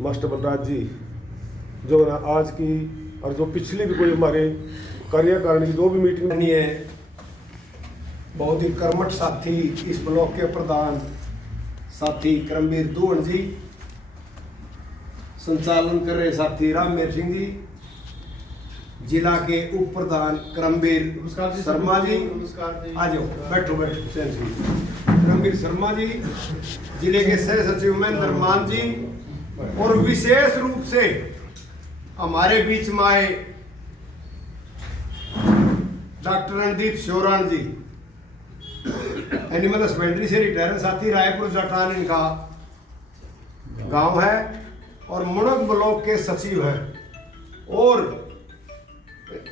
Master Balraj जी, जो ना आज की और जो पिछली भी कोई हमारे कार्यकारिणी की जो भी मीटिंग नहीं है, बहुत ही कर्मठ साथी इस ब्लॉक के प्रधान साथी करमवीर दुहन जी, संचालन कर रहे साथी रामवीर सिंह जी, जिला के उप प्रधान करमवीर शर्मा जी, आ जाओ बैठो बैठो चैन सिंह, करमवीर शर्मा जी, जिले के सह सचिव महेंद्र मान जी, और विशेष रूप से हमारे बीच में आए डॉक्टर रणदीप श्योरान जी, एनिमल हस्बेंड्री से रिटायर साथी, रायपुर जटान इनका गांव है और मुणक ब्लॉक के सचिव हैं, और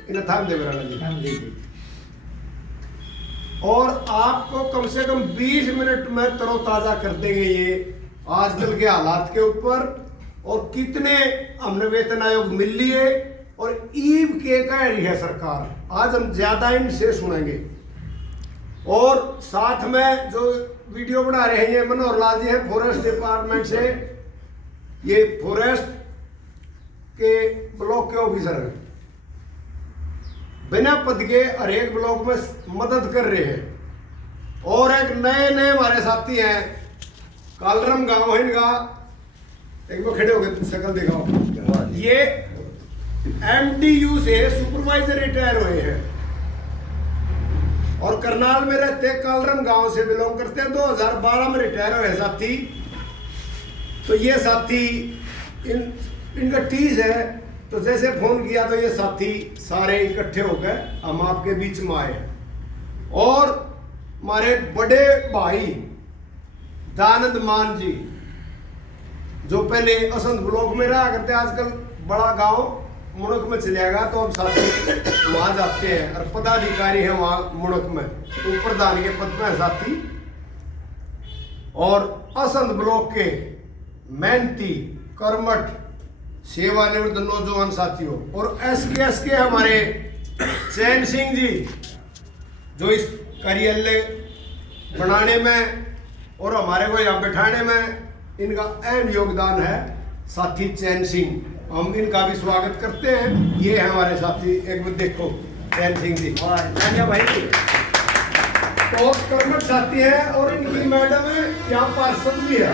इन्हें थाम देवराना जी, और आपको कम से कम 20 मिनट में तरोताजा कर देंगे ये आजकल के हालात के ऊपर, और कितने हमने वेतन आयोग मिल लिए और ईव के कह रही है सरकार। आज हम ज्यादा इनसे सुनेंगे, और साथ में जो वीडियो बना रहे हैं ये मनोहर लाल जी हैं फॉरेस्ट डिपार्टमेंट से, ये फॉरेस्ट के ब्लॉक के ऑफिसर हैं, बिना पद के हर एक ब्लॉक में मदद कर रहे हैं। और एक नए हमारे साथी हैं, कालरम गांव है इनका, एक बार खड़े हो गए शकल दिखाओ, ये एमडीयू से सुपरवाइजर रिटायर हुए हैं और करनाल में रहते हैं, कालरम गांव से बिलोंग करते हैं, 2012 में रिटायर हुए साथी। तो ये साथी इनका टीज है, तो जैसे फोन किया तो ये साथी सारे इकट्ठे होकर हम आपके बीच में आए हैं। और हमारे बड़े भाई दानंद मान जी, जो पहले असंत ब्लॉक में रहा करते, आजकल बड़ा गांव मुणक में चलेगा, तो हम साथी वहां जाते हैं और पदाधिकारी है वहां मुणक में, तो प्रधान के पद में साथी, और असंत ब्लॉक के मेहनती कर्मठ सेवानिवृत्त नौजवान साथियों, और एस के हमारे चैन सिंह जी, जो इस कार्यालय बनाने में और हमारे को यहाँ बैठाने में इनका अहम योगदान है साथी चैन सिंह, हम इनका भी स्वागत करते हैं। ये है हमारे साथी, एक बार देखो चैन सिंह जी भाई, बहुत कर्मठ साथी हैं, और इनकी मैडम यहाँ पार्षद भी है,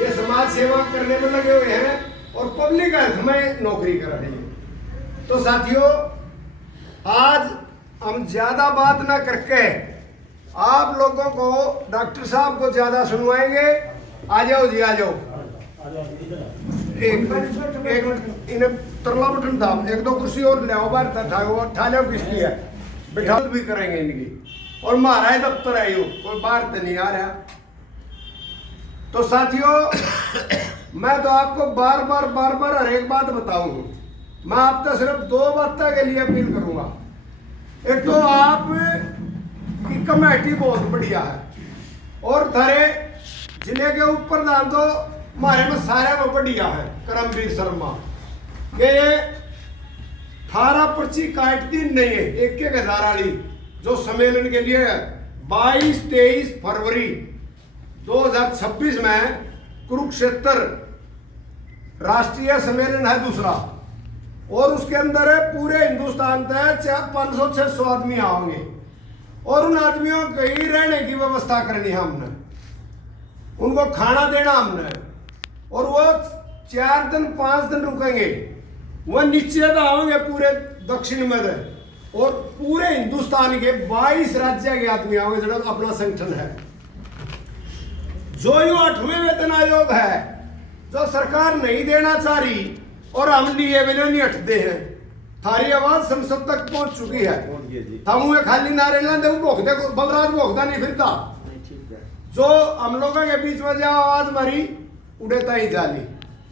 ये समाज सेवा करने में लगे हुए हैं और पब्लिक हेल्थ में नौकरी कर रहे हैं। तो साथियों, आज हम ज्यादा बात ना करके आप लोगों को, डॉक्टर साहब को ज्यादा सुनवाएंगे। आ जाओ जी, आ जाओ, एक मिनट इन्हें तरला बटन था, एक दो कुर्सी और ले आओ, बाहर ठा लो किसकी है, बिठा भी करेंगे इनकी, और हमारा ही दफ्तर है, यो कोई बाहर तो नहीं आ रहा। तो साथियों, मैं तो आपको बार बार हर एक बात बताऊं, मैं आपसे सिर्फ 2 बातों के लिए अपील करूंगा। एक तो आप की कमेटी बहुत बढ़िया है, और थारे जिले के ऊपर दान तो हमारे में सारे में बढ़िया है, करमवीर शर्मा के ये 18 पर्ची काटती नहीं है, एक हजार वाली, जो सम्मेलन के लिए 22-23 फरवरी 2026 में कुरुक्षेत्र राष्ट्रीय सम्मेलन है दूसरा, और उसके अंदर है पूरे हिंदुस्तान से 500-600 आदमी आओगे, और उन आदमियों को ही रहने की व्यवस्था करनी है हमने, उनको खाना देना हमने, और वो 4 दिन 5 दिन रुकेंगे, वह नीचे तो आओगे पूरे दक्षिण में दे, और पूरे हिंदुस्तान के 22 राज्य के आदमी आओगे, जो अपना संगठन है। जो यो 8वें वेतन आयोग है, जो सरकार नहीं देना चाह रही और हम लिए बिना नहीं हटते हैं, थारी आवाज संसद तक पहुंच चुकी है। हम खाली नारे लाते भोगते, बलराज भोगता नहीं फिरता, जो हम लोगों के बीच में जो आवाज मारी उड़ेता ही जाली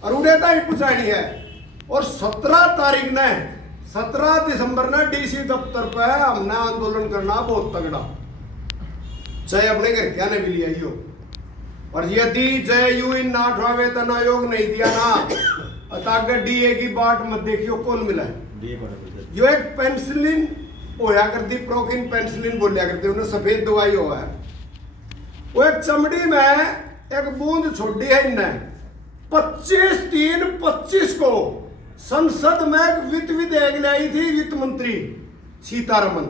और उड़ेता ही पुचानी है। और 17 दिसंबर ने डीसी दफ्तर पे हमने आंदोलन करना बहुत तगड़ा, चाहे अपने घर क्या नहीं मिली आई हो, और यदि JU इन 8वां वेतन आयोग नहीं दिया ना, अगर DA की बाट मत देखियो कौन मिला है। जो एक पेंसिलिन होया करती, प्रोकिन पेंसिलिन बोलिया करते, उन्हें सफेद दवाई हुआ है, वो एक चमड़ी में एक बूंद छोड़ी है इनने, 25/3/25 को संसद में वित्त विधेयक लाई थी वित्त मंत्री सीतारमन।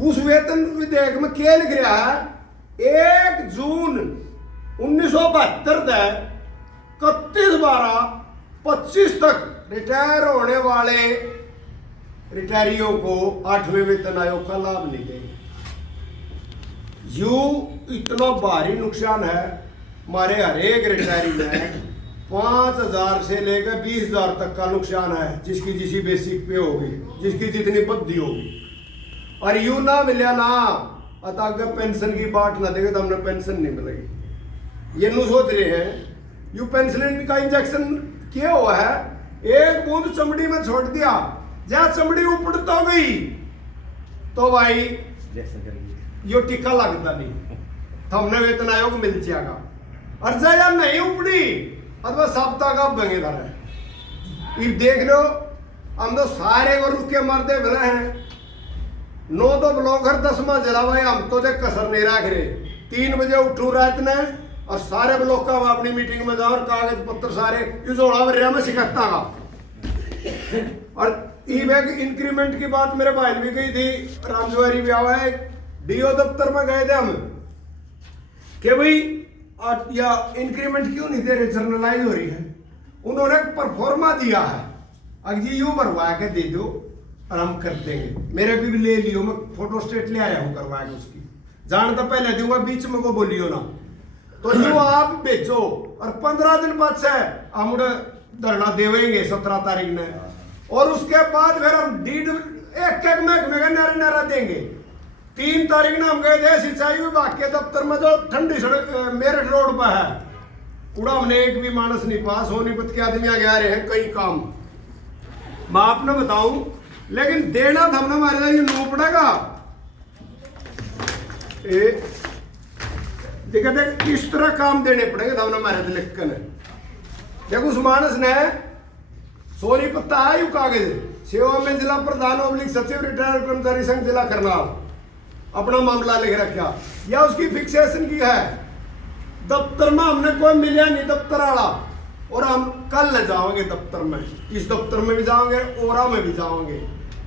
उस वेतन विधेयक में क्या लिख रहा है, 1 जून 1972 तक 31/12/25 तक रिटायर होने वाले रिटायरियों को 8वें वेतन आयोग का लाभ नहीं देंगे। यू इतना भारी नुकसान है, हमारे हर एक रिटायरी में 5,000 से लेकर 20,000 तक का नुकसान है, जिसकी जिसी बेसिक पे होगी, जिसकी जितनी बुद्धि होगी। और यू ना मिले ना अगर पेंशन की बात ना देंगे तो हमने पेंशन नहीं मिलेगी। ये नु सोच रहे हैं यू पेंसिलिन का इंजेक्शन किया हुआ है, एक बूंद चमड़ी में छोड़ दिया, जहां चमड़ी उपड़ तो गई तो भाई यो टीका लगता नहीं, तो हमने वेतन आयोग मिल जाएगा। और जया नहीं उपड़ी अथवा सप्ताह का बंगे धर है। ये देख लो, हम तो सारे को रुके मरते भले हैं। 9 तो ब्लॉक हर 10वां जला भाई, हम तो देख कसर नहीं रख रहे। 3 बजे उठू रात ने और सारे ब्लॉक का अपनी मीटिंग में जाओ और कागज पत्र सारे जोड़ा वरिया में सिखता का। और ई-बैग इंक्रीमेंट की बात मेरे भाई भी गई थी, रामजुआरी भी आवा है, डीओ दफ्तर में गए थे हम कि भाई या इंक्रीमेंट क्यों नहीं दे रहे, जर्नलाइज हो रही है। उन्होंने परफॉर्मा दिया है, अगर यूं भरवा के दे दो और हम कर देंगे। मेरे भी ले लियो, मैं फोटो स्टेट ले आया हूँ करवा के उसकी, जान तो पहले दूंगा, बीच में को बोलियो ना। तो जो आप भेजो और 15 दिन बाद से हम धरना देवेंगे 17 तारीख में, और उसके बाद फिर हम डीड एक महकमे का नारा नारा देंगे। 3 तारीख ने हम गए थे सिंचाई विभाग के दफ्तर में, जो ठंडी सड़क मेरठ रोड पर है। उड़ा हमने एक भी मानस नहीं पास, सोनीपत के आदमी आगे आ रहे हैं कई काम, मैं आपने बताऊं, लेकिन देना था हमने हमारे लिए नो पड़ेगा। देख इस तरह काम देने पड़ेंगे तो हमने हमारे लिए लिखकर देखो। उस मानस ने सोनीपत आयु कागज सेवा में जिला प्रधान ऑब्लिक सचिव रिटायर्ड कर्मचारी संघ जिला करनाल अपना मामला लिख रखा, या उसकी फिक्सेशन की है। दफ्तर में हमने कोई मिलिया नहीं दफ्तर वाला, और हम कल न जाओगे दफ्तर में, इस दफ्तर में भी जाओगे, ओरा में भी जाओगे।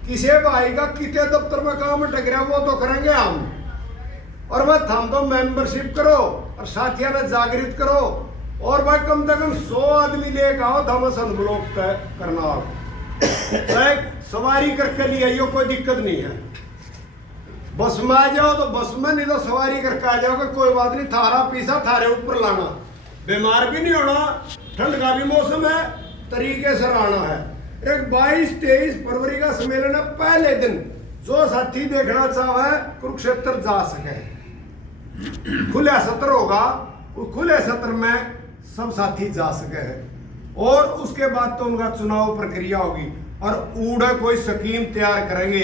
किसी भाई का कितने दफ्तर में काम अटक रहा वो तो करेंगे हम। और वह हम तो मेंबरशिप करो और साथियों ने जागृत करो, और भाई कम से कम 100 आदमी लेकर आओ, थॉमसन ब्लॉक तय करना। सवारी करके लिए आइयो, कोई दिक्कत नहीं है। बस में आ जाओ तो बस में, नहीं तो सवारी करके आ जाओगे, कोई बात नहीं। थारा पीसा थारे ऊपर लाना, बीमार भी नहीं होना, ठंड का भी मौसम है, तरीके से रहना है। एक 22-23 फरवरी का सम्मेलन है, पहले दिन जो साथी देखना चाहे कुरुक्षेत्र जा सके, खुला सत्र होगा, खुले सत्र में सब साथी जा सके। और उसके बाद तो उनका चुनाव प्रक्रिया होगी, और ऊढ़ कोई स्कीम तैयार करेंगे।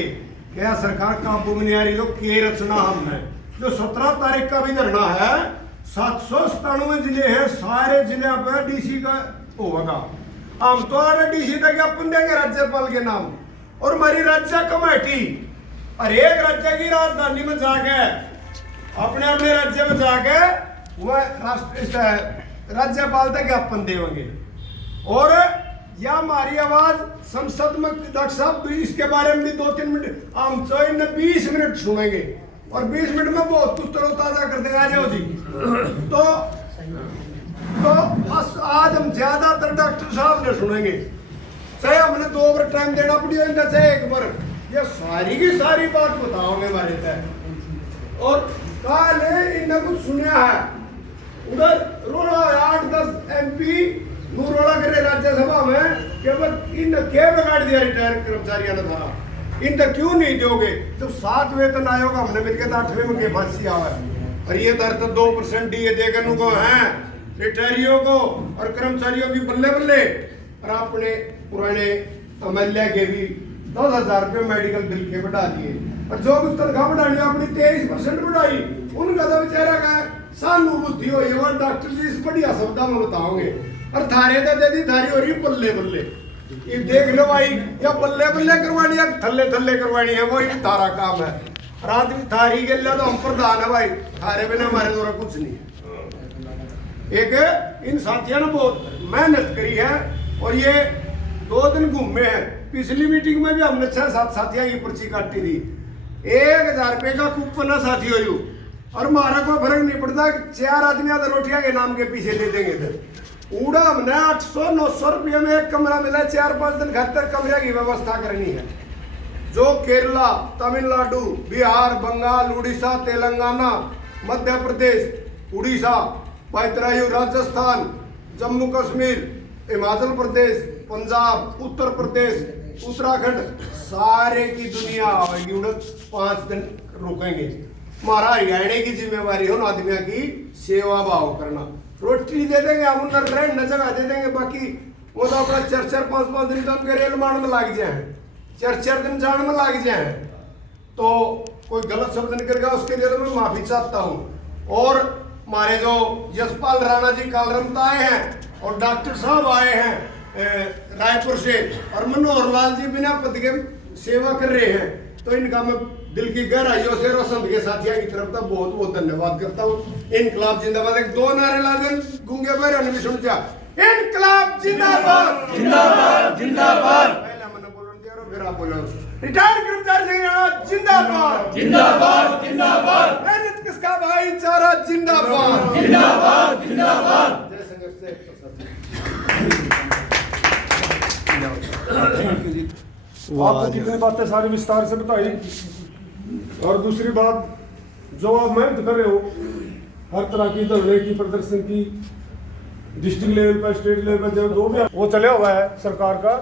क्या सरकार काबू में नहीं आ रही तो के रचना हमने, जो 17 तारीख का भी धरना है, 797 जिले हैं, सारे जिले पे डीसी का होगा। हम तो डीसी तक अपन देंगे राज्यपाल के नाम, और हमारी राज्य कमेटी और एक राज्य की राजधानी में जाके अपने अपने राज्य में जाके वह राज्यपाल तक अपन देंगे। और या हमारी आवाज संसद में, डॉक्टर साहब इसके बारे में भी 2-3 मिनट हम तो 20 मिनट सुनेंगे, और 20 मिनट में बहुत कुछ तरोताजा कर देगा। आ जाओ जी। तो आज हम ज्यादातर डॉक्टर साहब ने सुनेंगे, चाहे हमने 2 बार टाइम देना पड़ी, चाहे 1 बार, ये सारी की सारी बात बताओगे हमारे तय। और कल इन्हें कुछ सुना है, उधर रोड़ा 8-10 MP रोड़ा करे राज्यसभा में, केवल इन क्या बिगाड़ दिया रिटायर कर्मचारियों ने था, इन तक क्यों नहीं दोगे? जब 7 वेतन आयोग हमने मिलकर 8वें में के फांसी आवा है, और ये दर तो 2% डीए देकर को हैं रिटायरियों को और कर्मचारियों की बल्ले बल्ले। और अपने पुराने एमएलए के भी 10,000 रुपये मेडिकल बिल के बढ़ा दिए, और जो कुछ तनख्वाह बढ़ानी अपनी 23% बढ़ाई, उनका तो बेचारा का सहानुभूति हो। ये डॉक्टर जी इस बढ़िया शब्दा में बताओगे, और थारे तो दे दी थारी हो रही बल्ले बल्ले। ये देख लो भाई, या बल्ले बल्ले करवानी है, थल्ले थल्ले करवानी है, वही तारा काम है। और आदमी थारी के लिए तो हम प्रधान है भाई, थारे बिना हमारे द्वारा कुछ नहीं है। एक इन साथियों ने बहुत मेहनत करी है और ये 2 दिन घूमे हैं। पिछली मीटिंग में भी हमने 6-7 साथियों की पर्ची काटी थी। 1000 रुपये का कूपन है साथियों यू, और हमारा कोई फर्क नहीं पड़ता कि 4 आदमी आधा रोटियां के नाम के पीछे दे देंगे। तो उड़ा हमने 800-900 रुपये में एक कमरा मिला, 4-5 दिन खातर कमरे की व्यवस्था करनी है। जो केरला, तमिलनाडु, बिहार, बंगाल, उड़ीसा, तेलंगाना, मध्य प्रदेश, उड़ीसा, पैतरायु, राजस्थान, जम्मू कश्मीर, हिमाचल प्रदेश, पंजाब, उत्तर प्रदेश, उत्तराखंड, सारे की दुनिया आएगी। उन्हें 5 दिन रुकेंगे। हमारा हरियाणा की जिम्मेवारी हो आदमियों की सेवा भाव करना। रोटी दे देंगे हम, उन्हें रहने जगह दे देंगे, बाकी वो तो अपना 4-4, 5-5 दिन तो उनके रेल मारने में लग जाए, 4-4 दिन जाने में लग जाए। तो कोई गलत शब्द निकल गया उसके लिए तो मैं माफी चाहता हूँ। और हमारे जो यशपाल राणा जी कालरमता आए हैं और डॉक्टर साहब आए हैं रायपुर से, और मनोहर लाल जी बिना पद के सेवा कर रहे हैं, तो इनका मैं दिल की गहराइयों से और संत के साथियों की तरफ का बहुत बहुत धन्यवाद करता हूँ। इनकलाब जिंदाबाद। एक 2 नारे ला दें गूंगे बहराने भी सुन जा। इनकलाब जिंदाबाद जिंदाबाद जिंदाबाद। पहले मैंने बोलना और फिर आप बोलो। रिटायर्ड कर्मचारी संघ जिंदाबाद जिंदाबाद जिंदाबाद। मेहनत किसका भाईचारा जिंदाबाद जिंदाबाद जिंदाबाद। जय संघर्ष से आपको जितनी बातें सारी विस्तार से बताई। और दूसरी बात, जो आप मेहनत कर रहे हो हर तरह की धरने की, प्रदर्शन की, डिस्ट्रिक्ट लेवल पर, स्टेट लेवल पर जो भी वो चले हुआ है सरकार का,